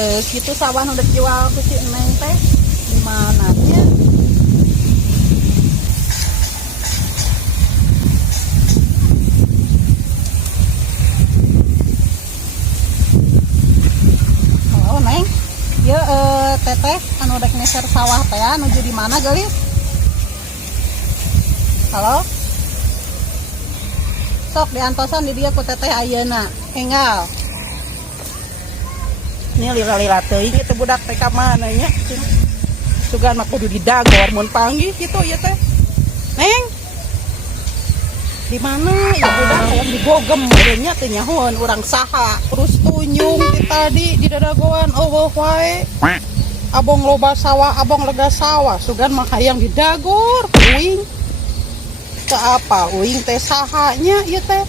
geus kitu sawah nu dek jual ku si Neng teh di mana nya? Oh Neng, ya teteh anu dek ngeser sawah teh nuju di mana gelis? Halo? Sok diantosan di dia ku teteh ayeuna enggal. Ini lila-lila teuing teh budak teh ka mana nya? Sugan mah kudu didagor mun panggih kitu ieu teh. Neng. Di mana ya budak aya digogem nya teh nyahoan urang saha. Terus tunjung ti tadi di dadagoan eueuh wae. Abong loba sawah, abong lega sawah, sugan mah hayang didagor uing. Ke apa uing teh sahanya ieu teh?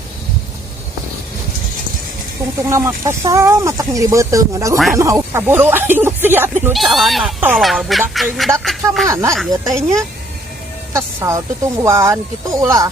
Tungtung nama kesal matak nyeri beteung ngadaguan hau kaburu aing siat dinu calana tolol budak teh ka mana ieu teh nya kesal tutungguan kitu ulah.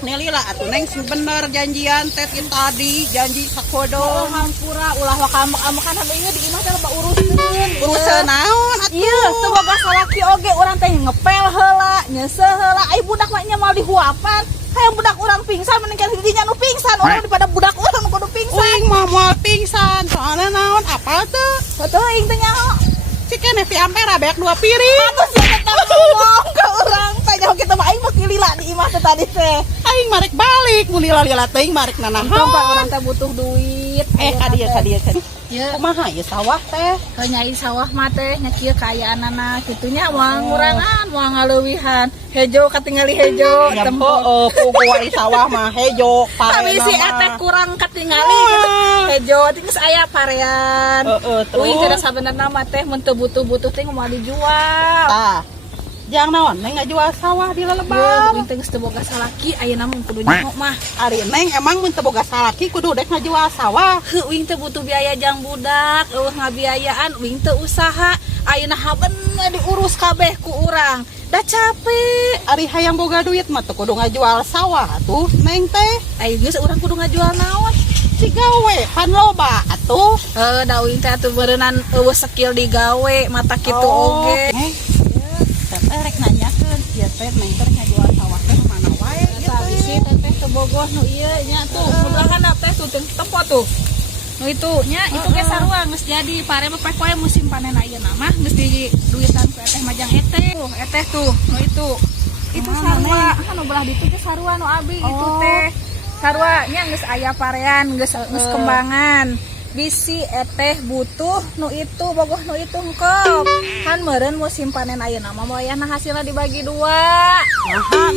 Nelila atuh Neng bener janjian teh tadi janji sakodo hampura ulah wakamek-amekan hade ieu di imah teh loba urusan naon atuh ieu teu boga salaki oge urang teh ngepel heula nyeuseul heula ai budak mah nya mal dihuapan hayang budak urang pingsan mending kan didinya nu pingsan urang daripada budak urang nu kudu pingsan uing mah moal pingsan soalna naon apa teh teuing teh nyaho cikeun si ampera beak 2 piring atuh sia teh ngomong ka urang teh nyaho kitu mah aing mah kilila di imah teh tadi teh aing marek balik mun lila-lila teuing marek nanaon urang teh butuh duit kadieu ya kumaha ieu sawah teh nyai sawah mah teh nya kieu kaayaanana kitunya moal ngurangan moal ngaleuwihan hejo katingali hejo tempo pugu wae sawah mah hejo tapi si eteh kurang katingali gitu hejo tinggal aya parean uing teh sabenerna mah teh mun teu butuh-butuh teh moal dijual tah jang naon Neng ngajual sawah di Lelebang uing teh geus teu boga salaki ayeuna mah kudu nyaho mah ari Neng emang mun teu boga salaki kudu dek ngajual sawah uing teh butuh biaya jang budak eueuh ngabiayaan uing teu usaha ayeuna haben diurus kabeh ku urang dah capek ari hayang boga duit mah teu kudu ngajual sawah atuh Neng teh aya geus urang kudu ngajual naon si gawe pan loba atuh da uing teh atuh beureunan eueuh skill di gawe mata kitu oge teteh rek nanyakeun ieu teh Neng teh ngajual sawah teh mana wae eta bisi teteh teu bogoh nu ieu nya tuh sebelahna teh tuh tempo tuh nu itu nya itu ge sarua geus jadi pare mah pek wae musim panen ayeuna mah geus di duitan ku eteh majang eteh tuh nu itu sarua anu belah ditu ge sarua nu abi itu teh sarua nya geus aya parean geus kembangan bisi eteh butuh nu itu bogoh nu itu engkop kan meureun musim panen ayeuna mah moyana hasilna dibagi 2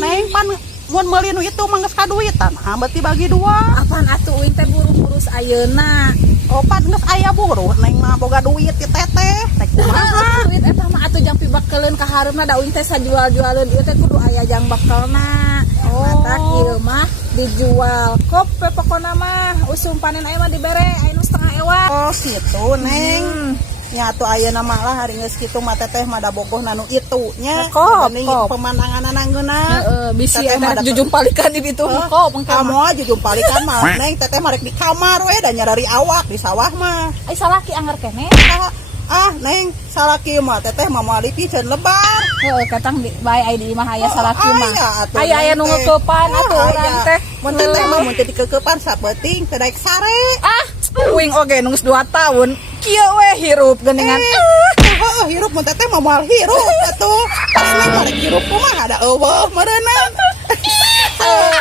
Neng pan mun meuli nu itu mah geus kaduitan berarti bagi 2 apaan atuh uing teh buru-burus ayeuna pan geus aya buruh Neng mah boga duit ti teteh rek kumaha duit eta mah atuh jang pibakeun ka hareupna da uing teh sajual-jualeun ieu teh kudu aya jang bakelna mata ieu mah dijual kop pokona mah usum panen aya mah dibere aya nu setengah ewan gitu Neng nya atuh ayeuna mah lah hari geus kitu mah teteh mah da bogohna nu itu nya geuning pemandanganna nanggeuna bisi eta jujung palikan di ditu kop kamu jujung palikan mah Neng teteh mah rek di kamar we da nyari awak di sawah mah ai salaki anggar kene Neng salaki mah teteh mah moal dipikeun lebar katang bae aya di imah aya salaki mah aya nu ngeukepan atuh urang teh mun teteh mah mun teu dikeukepan saeuting teu daek sare uing oge nu geus 2 tahun kieu we hirup geuningan hirup mun teteh mah moal hirup atuh pas Neng mah rek hirup kumaha ada eueuh meureunna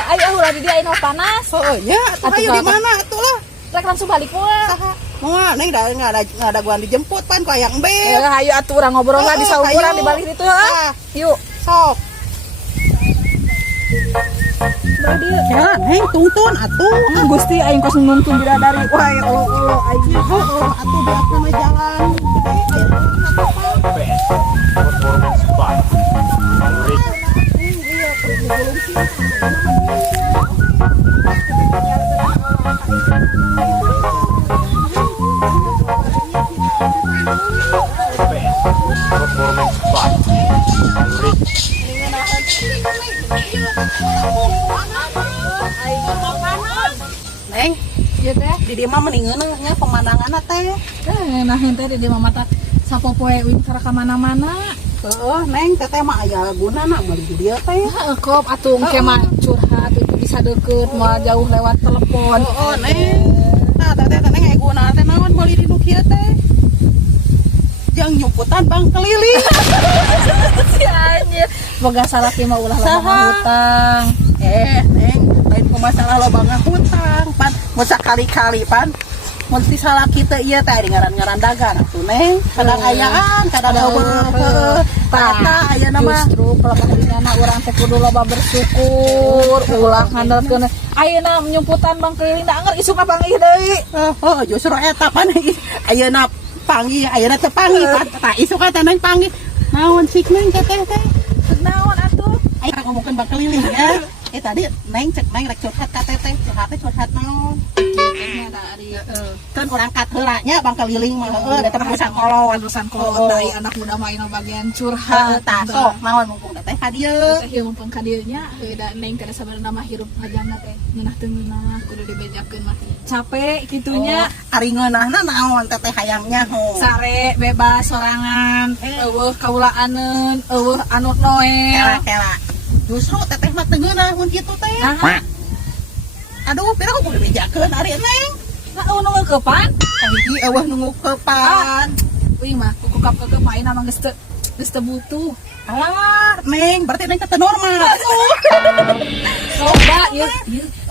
aya ulah di dia aya panas nya atuh hayu di mana atuh lah rek langsung balik pulang moal Neng da ngada guan dijemput pan ku aya embel hayu atuh urang ngobrol lah di saukuran di balik ditu yuk sok ya Neng tungtun atuh Gusti aing kos nuntun bidadari wah ya Allah aing atuh biar nama jalan Performance Bar. iya dia mah mendingan nya pemandangan teh. Nah henteu di mah mata sapopoe winter ka mana-mana. Heeh, Neng teteh mah aya gunana meuli di dieu teh. Heeh, kop atuh engke mah curhat itu bisa deukeut mah jauh lewat telepon. Oh, Neng. Nah, teteh Neng aya gunana teh naon meuli di nu kieu teh? Jang nyumputan bang keliling. Si anjir. Boga salah mah ulah Saha? hutang. Neng, lain ku masalah lo banget hutang, pan. Mau sekali-kali, pan. Mesti salah kita iya teh ngaran-ngaran dagang atuh Neng. Kadang ayaan, kadang eueuh. Tata aya nama. Justru kalau kadina urang teh kudu loba bersyukur, ulah ngandalkeun ayeuna nyumputan bang keliling da anger isuk panggih deui. Oh, justru eta pan ayeuna panggih, ayeuna teu panggih, pan. Tah isu kata Neng panggih. Naon sik Neng teteh teh? Naon atuh? Aya ngomongkeun bang keliling ya. Tadi Neng cek Neng rek curhat ka teteh, curhat naon? Kan orang kat heulanya bang keliling mah heueuh da teh urusan kolot. Urusan kolot da aya anak muda mah aya bagian curhat. Tah sok naon mumpung teteh ka dieu. Teh ieu mumpung ka dieu nya da Neng kada sabarna mah hirup hajangna teh ngeunah teu ngeunah kudu dibejakeun mah. Capek kitunya. Ari ngeunahna naon teteh hayangnya ho. Sare bebas sorangan, eueuh kaulaaneun, eueuh anu noel. Kela. Justru teteh mah teu ngeunah mun kitu teh. Aduh, pira kudu dibejakeun ari Neng. Nah, nu ngeukepan? Kahiji eueuh nu ngukepan. Uing mah kukukap kekepain mah geus teu butuh. Alah, Neng, berarti Neng teh normal. Coba ieu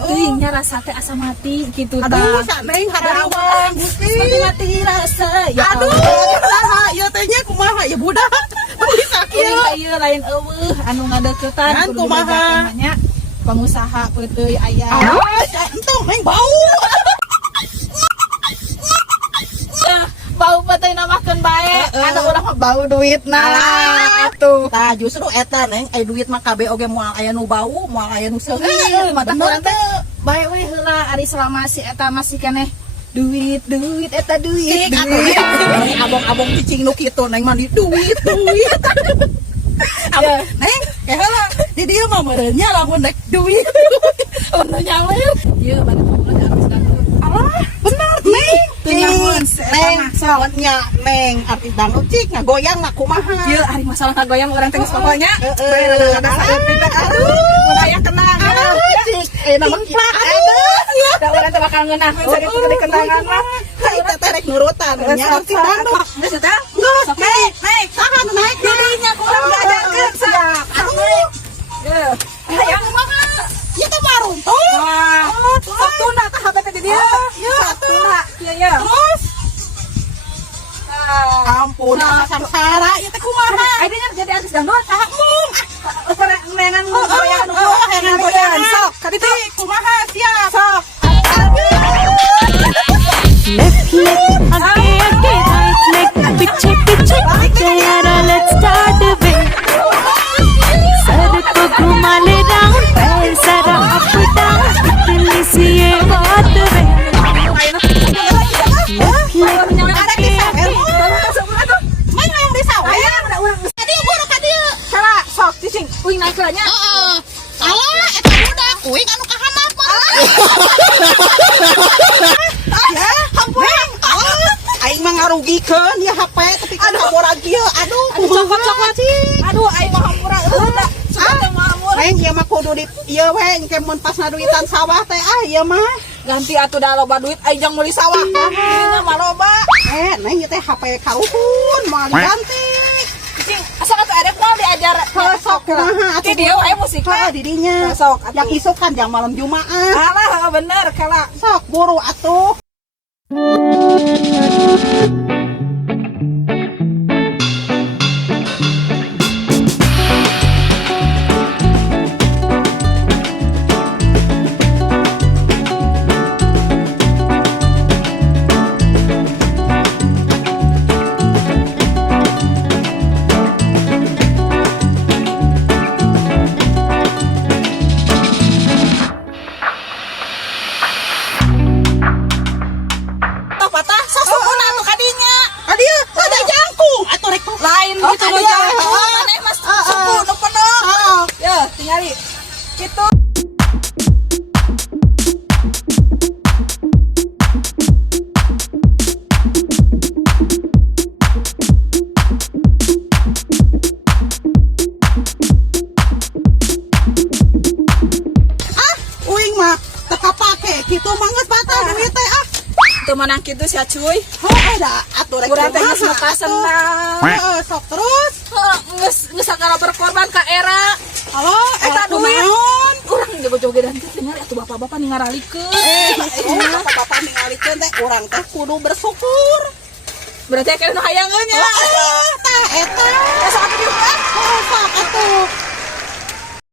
teuing nya rasa teh asa mati kitu tah. Aduh, sa Neng hadarawang Gusti. Mati rasa ya. Aduh, kumaha ieu teh nya kumaha ya budak. Bisa kieu. Ieu ieu lain eueuh anu ngadeuketan Kan kumaha? nya pengusaha peuteui aya. Entong Neng bau. Bau pateuy namakeun bae. Anu urang mah bau duitna atuh. Tah justru eta Neng, duit mah kabeh oge moal aya nu bau, moal aya nu seungit. Bener teh. Bae we heula ari selama si eta masih keneh duit eta duit. Abong-abong cicing nu kitu Neng mah di duit. Ya. Neng, heula di dieu mah meureun nya lamun rek duit. Ono nyawer. Ieu bade pamula artis dangdut. Alah, bener Neng. Teu nyamun, Neng, soalnya Neng artis dangdut cik ngagoyang kumaha. Ieu ari masalah kagoyang urang teh geus pokoknya. Bae Ada saeutik aduh. Udah aya kenangan. Cik, nama plak. Da urang teh bakal ngeunaheun sakitu gede kenangan mah. Kita terek nurutan nya artis dangdut. Geus eta? Geus, naik, saha nu naik Jadinya kurang diajarkeun siap. Aduh, Yeuh. Hayang kumaha? ieu teh maruntung. Wah. Satuna tah HP teh di dieu. Satuna. Ieu ya. Terus Nah. ampun, samsara ieu teh kumaha? Ayeuna jadi artis dangdut. Mung. Pada nengan goyang nu Hengan goyang sok. Kaditu Kumaha siap. Sok. Left leg, आगे आगे right leg, पीछे पीछे आजा यारा let's start the way. Sir को घुमा ले round, पैर जरा up down, इतनी सी ये बात वे. Left leg, Ada kisah Main hayang di sawah. Tadi buru ka dieu. Kala sok cicing uing naik nya. Heeh. Alah, eta budak kuing anu kahandap mah. Ya, hampung. Aing mah ngarugikeun ya HP tapi kan hampura kieu. Aduh, Cokot-cokot sih. Aduh aing mah hampura eueuh. Sudah mah hampura. Neng, ieu mah kudu di ieu we engke mun pas ngaduitan sawah teh ieu mah. Ganti atuh da loba duit aing jang meuli sawah. Ini mah loba. Neng ieu teh HP karuhun moal diganti. Cicing asa atuh erek moal diajar Sok kumaha Ti dieu wae musikna. di dinya. Sok atuh. Yang isuk kan jam malam Jumaat. Alah bener kala. Sok buru atuh. menang kitu sia cuy. Ada atuh rek. Urang teh geus mekasen na. Sok terus. Geus sakara berkorban ka era. Halo, Eta duit. naon? Urang joget-jogetan teh dengar atuh bapak-bapak ningaralikeun. Bapak ningalikeun teh urang teh kudu bersyukur. Berarti kayak nu hayangeun nya. Tah eta